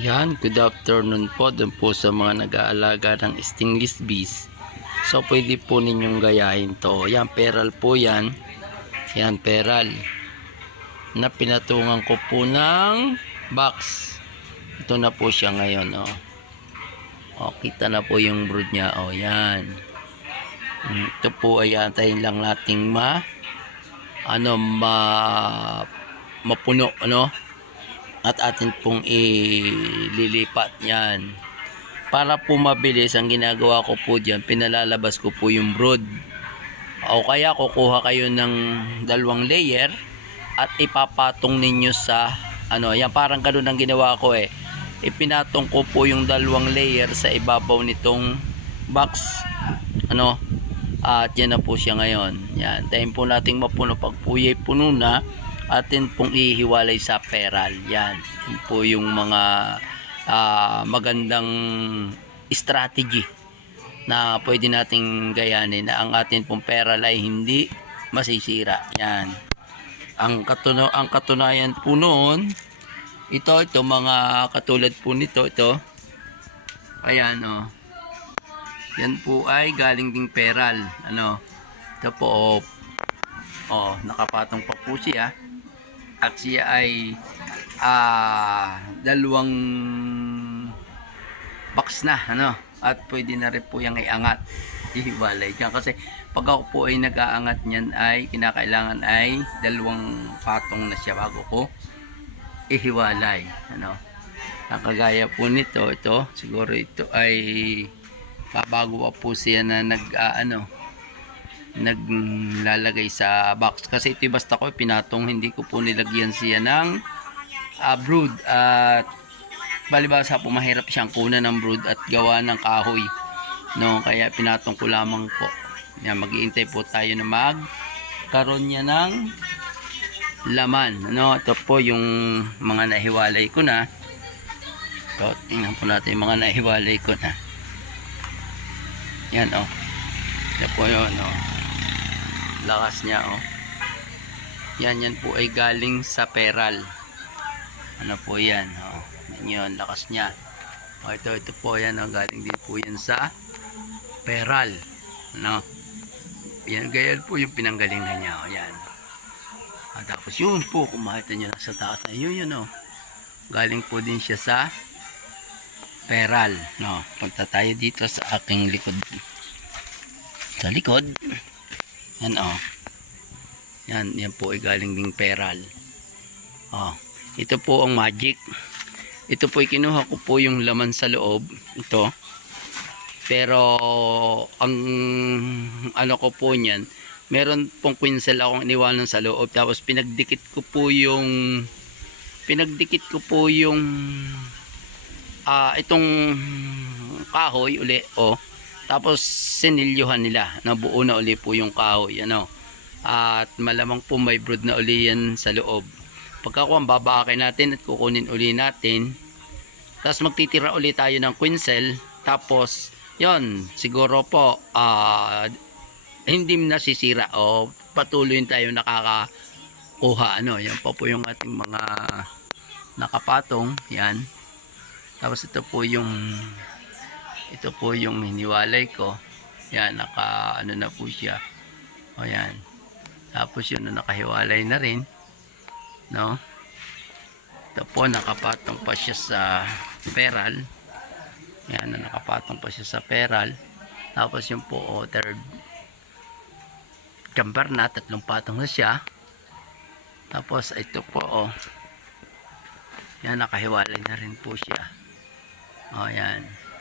Yan, good afternoon po dun po sa mga nag-aalaga ng stingless bees. So, pwede po ninyong gayahin to. Yan, peral po yan. Yan, peral. Na pinatungan ko po ng box. Ito na po siya ngayon, oh. Oh, kita na po yung brood niya, oh, yan. Mm, Ito po ay antayin lang nating ma ano ma mapuno ano at atin pong ililipat yan. Para po mabilis ang ginagawa ko po dyan pinalalabas ko po yung brood. O kaya kukuha kayo ng dalawang layer at ipapatong ninyo sa ano yan parang ganun ang ginawa ko eh. Ipinatong ko po yung dalawang layer sa ibabaw nitong box. Ano? At yan na po siya ngayon. Yan tayo po nating mapuno. Pag po puno na atin pong ihiwalay sa peral yan. Yun po yung mga ah, magandang strategy na pwede nating gayanin na ang atin pong peral ay hindi masisira. Yan. Ang katuno ang katunayan po noon ito ito mga katulad po nito ito. Ayan oh. Yan po ay galing ding peral ano. Ito po oh, oh nakapatong pa po siya at siya ay ah dalawang box na ano? At pwede na rin po yung iangat. Ihiwalay dyan kasi pag ako po ay nag-aangat niyan ay kinakailangan ay dalawang patong na siya bago ko ihiwalay ano? Ang kagaya po nito ito siguro ito ay bago pa po siya na nag ah, ano naglalagay sa box. Kasi ito basta ko pinatong. Hindi ko po nilagyan siya ng ah, brood. At balibasa po mahirap siyang kunan ng brood at gawa ng kahoy no? Kaya pinatong ko lamang po. Yan mag-iintay po tayo na mag karon niya ng laman ano ito po yung mga nahiwalay ko na. Ito tingnan po natin yung mga nahiwalay ko na. Yan oh. Ito po yun oh lakas niya oh. Yan yan po ay galing sa peral. Ano po yan oh. Yun lakas niya. Oh, ito ito po yan oh, galing din po yan sa peral no? Yan ganyan po yung pinanggalingan niya oh. Yan. At tapos yun po kung makita nyo sa taas na yun yun oh. Galing po din siya sa peral no? Punta tayo dito sa aking likod. Sa likod yan oh. Yan yan po ay galing ding peral. Oh ito po ang magic. Ito po ay kinuha ko po yung laman sa loob ito. Pero ang ano ko po niyan meron pong pinsel akong iniwanan sa loob tapos pinagdikit ko po yung pinagdikit ko po yung ah itong kahoy uli oh tapos sinilyuhan nila nabuo na uli po yung kahoy ano. At malamang po may brood na uli yan sa loob. Pagkakuha babakin natin at kukunin uli natin. Tapos magtitira uli tayo ng quinzel tapos yon siguro po ah hindi nasisira o patuloy tayo nakakakuha ano. Yan po po yung ating mga nakapatong yan. Tapos ito po yung ito po yung hiniwalay ko. Yan naka ano na po siya. O yan. Tapos yun na nakahiwalay na rin. No? Ito po nakapatong pa siya sa peral. Yan na nakapatong pa siya sa peral. Tapos yung po o third jumper na tatlong patong na siya. Tapos ito po o yan nakahiwalay na rin po siya. O yan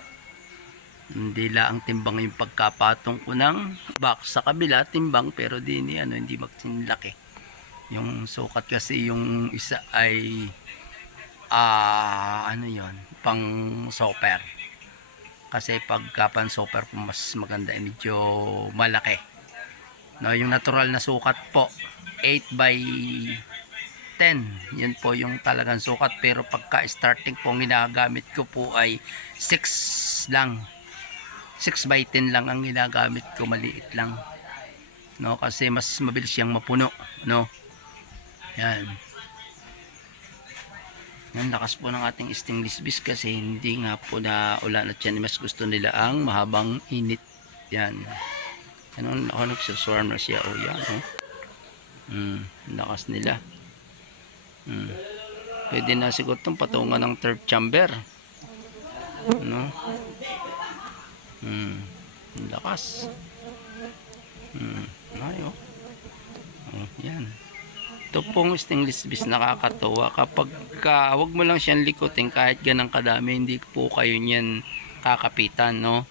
hindi lang timbang yung pagkapatong ko ng box sa kabila timbang pero di ni ano hindi magtinlaki yung sukat kasi yung isa ay ah ano yon pang super. Kasi pagka pan super po mas maganda ay medyo malaki. No yung natural na sukat po 8 by 10 yun po yung talagang sukat pero pagka starting po ang ginagamit ko po ay 6 lang 6 by 10 lang ang ginagamit ko maliit lang no kasi mas mabilis siyang mapuno no yan Ang lakas po ng ating stainless bees kasi hindi nga po na ulan at yan mas gusto nila ang mahabang init. Yan. Ano, ako nagsuswarm na siya. O yan, oh. Mm, lakas nila. Mm. Pwede na siguro itong patungan ng third chamber. No? Mm. Ang lakas. Mm. Ay, oh. Oh, yan. Ito pong stainless bees nakakatawa kapag ka, wag mo lang siyang likutin kahit ganang kadami hindi po kayo niyan kakapitan no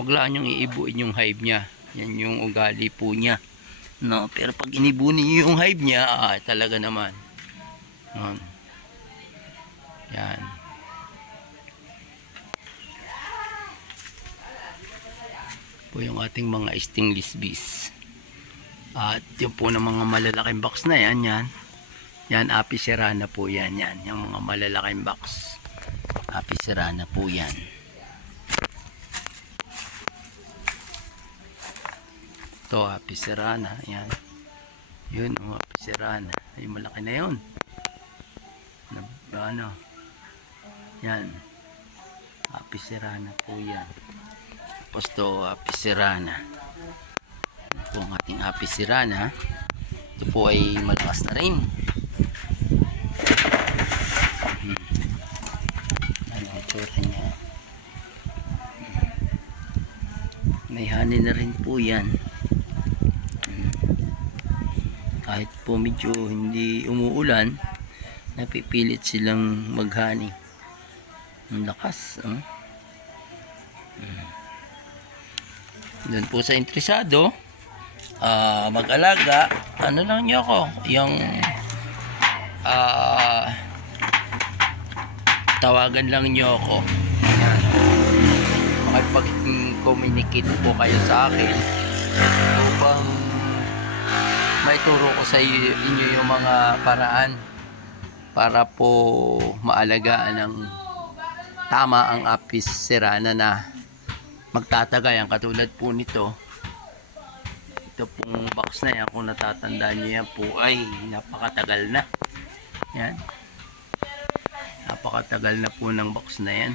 wag lang yung iibuin yung hive niya yan yung ugali po niya no pero pag inibunin niyo yung hive niya ah, talaga naman Yan. yan yung ating mga stainless bees at yung po ng mga malalaking box na yan, yan. Yan, apiserana po yan, yan. Yung mga malalaking box. Apiserana po yan. Ito, apiserana, yan. Yun, oh, apiserana. Yung malaki na yun. Ano. Yan. Apiserana po yan. Tapos to, apiserana po ang ating apis sirana ito po ay malakas na rin hmm. may honey na rin po yan Hmm. kahit po medyo hindi umuulan napipilit silang maghani ang lakas oh. Hmm. Doon po sa interesado ah mag-alaga, ano lang niyo ako, yung ah tawagan lang niyo ako. Ayan. Makipag-communicate po kayo sa akin upang maituro ko sa inyo yung mga paraan para po maalagaan ng tama ang apis serana na magtatagay ang katulad po nito. Ito pong box na yan kung natatandaan nyo yan po ay napakatagal na. Yan. Napakatagal na po ng box na yan.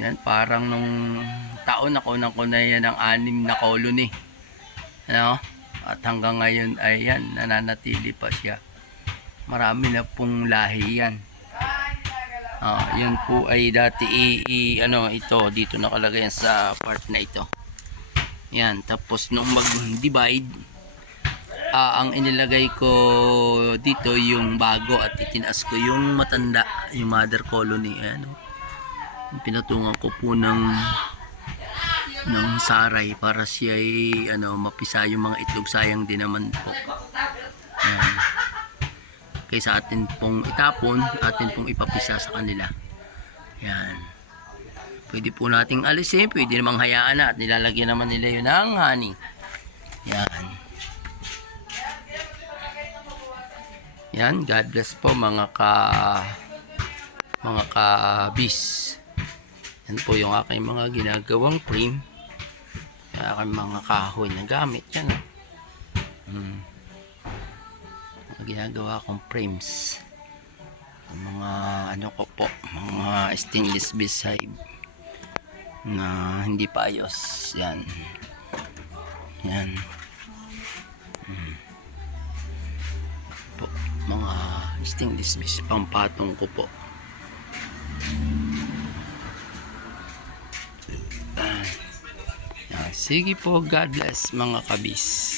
Yan parang nung taon ako na ko na yan ng anim na colony. Ano? At hanggang ngayon ay yan nananatili pa siya. Marami na pong lahi yan Ah, yun po ay dati i, i- ano ito dito nakalagay yan sa part na ito yan, tapos nung mag-divide, ah, ang inilagay ko dito yung bago at itinaas ko yung matanda, yung mother colony. Ayan, oh. Pinatungan ko po ng ng saray para siya ay ano, mapisa yung mga itlog sayang din naman po. Ayan. Kaysa atin pong itapon, atin pong ipapisa sa kanila. Yan. Pwede po nating alisin, pwede namang hayaan na at nilalagyan naman nila yun ng honey. Yan. Yan, God bless po mga ka mga ka-bis. Yan po yung aking mga ginagawang frame. Yung aking mga kahoy na gamit. Yan. oh. Hmm. Ginagawa kong frames. Yung mga ano ko po, mga stainless bees hive na hindi pa ayos. Yan. Yan. Hmm. Po, mga stainless bees pampatong ko po. Ah. Yan. Sige po, God bless mga kabis.